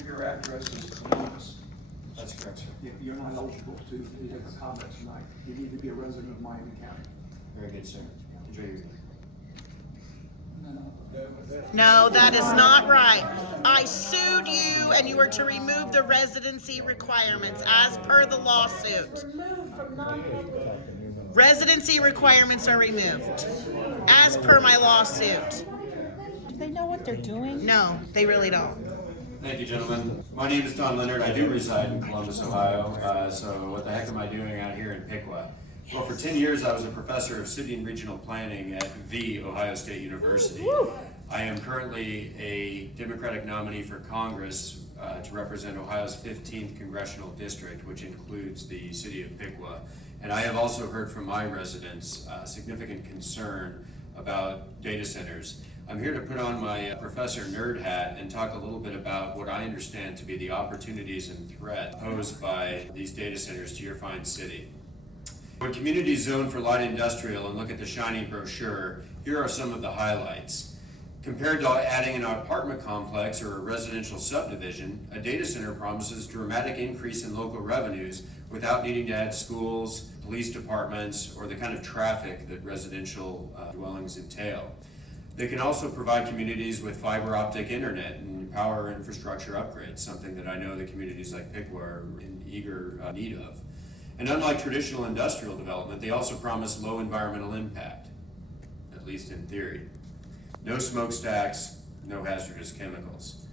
of your address is Columbus. That's correct, sir. You're not eligible to make a comment tonight. You need to be a resident of Miami County. Very good, sir. Enjoy your evening. No, that is not right. I sued you and you were to remove the residency requirements as per the lawsuit. Residency requirements are removed as per my lawsuit. Do they know what they're doing? No, they really don't. Thank you, gentlemen. My name is Don Leonard. I do reside in Columbus, Ohio. So what the heck am I doing out here in Piqua? Well, for 10 years, I was a professor of city and regional planning at the Ohio State University. I am currently a Democratic nominee for Congress to represent Ohio's 15th congressional district, which includes the city of Piqua. And I have also heard from my residents significant concern about data centers. I'm here to put on my professor nerd hat and talk a little bit about what I understand to be the opportunities and threat posed by these data centers to your fine city. When communities zone for light industrial and look at the shiny brochure, here are some of the highlights. Compared to adding an apartment complex or a residential subdivision, a data center promises dramatic increase in local revenues without needing to add schools, police departments, or the kind of traffic that residential dwellings entail. They can also provide communities with fiber optic internet and power infrastructure upgrades, something that I know the communities like Piqua are in eager need of. And unlike traditional industrial development, they also promise low environmental impact, at least in theory. No smokestacks, no hazardous chemicals.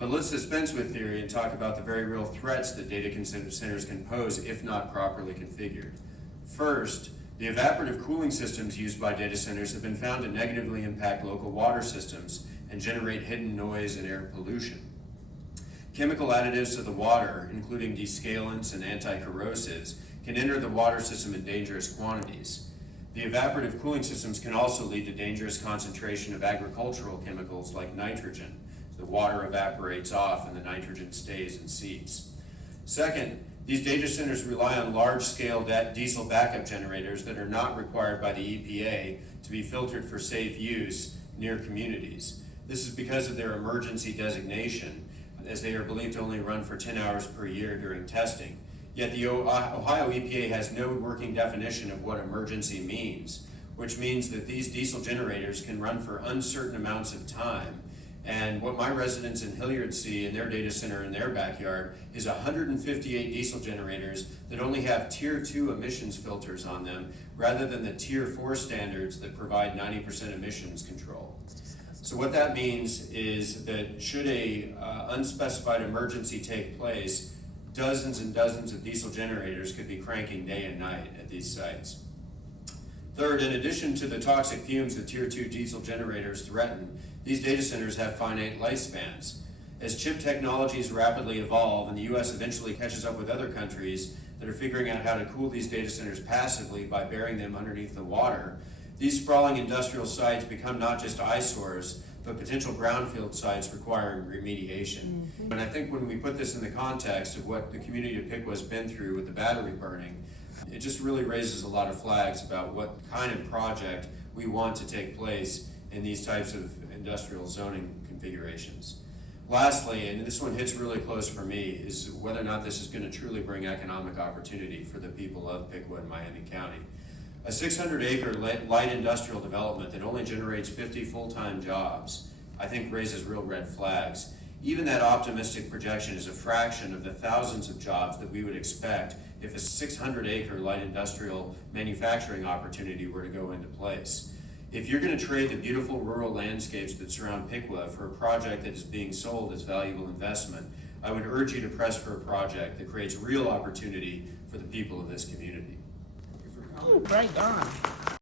But let's dispense with theory and talk about the very real threats that data centers can pose if not properly configured. First, the evaporative cooling systems used by data centers have been found to negatively impact local water systems and generate hidden noise and air pollution. Chemical additives to the water, including descalants and anti-corrosives, can enter the water system in dangerous quantities. The evaporative cooling systems can also lead to dangerous concentration of agricultural chemicals like nitrogen. The water evaporates off and the nitrogen stays and seeps. Second, these data centers rely on large-scale diesel backup generators that are not required by the EPA to be filtered for safe use near communities. This is because of their emergency designation, as they are believed to only run for 10 hours per year during testing. Yet the Ohio EPA has no working definition of what emergency means, which means that these diesel generators can run for uncertain amounts of time. And what my residents in Hilliard see in their data center in their backyard is 158 diesel generators that only have Tier 2 emissions filters on them, rather than the Tier 4 standards that provide 90% emissions control. So what that means is that should a unspecified emergency take place, dozens and dozens of diesel generators could be cranking day and night at these sites. Third, in addition to the toxic fumes that Tier 2 diesel generators threaten, these data centers have finite lifespans. As chip technologies rapidly evolve and the US eventually catches up with other countries that are figuring out how to cool these data centers passively by burying them underneath the water, these sprawling industrial sites become not just eyesores, but potential brownfield sites requiring remediation. And I think when we put this in the context of what the community of Piqua has been through with the battery burning, it just really raises a lot of flags about what kind of project we want to take place in these types of industrial zoning configurations. Lastly, and this one hits really close for me, is whether or not this is going to truly bring economic opportunity for the people of Piqua and Miami County. A 600-acre light industrial development that only generates 50 full-time jobs, I think raises real red flags. Even that optimistic projection is a fraction of the thousands of jobs that we would expect if a 600-acre light industrial manufacturing opportunity were to go into place. If you're going to trade the beautiful rural landscapes that surround Piqua for a project that is being sold as valuable investment, I would urge you to press for a project that creates real opportunity for the people of this community. Oh, right on.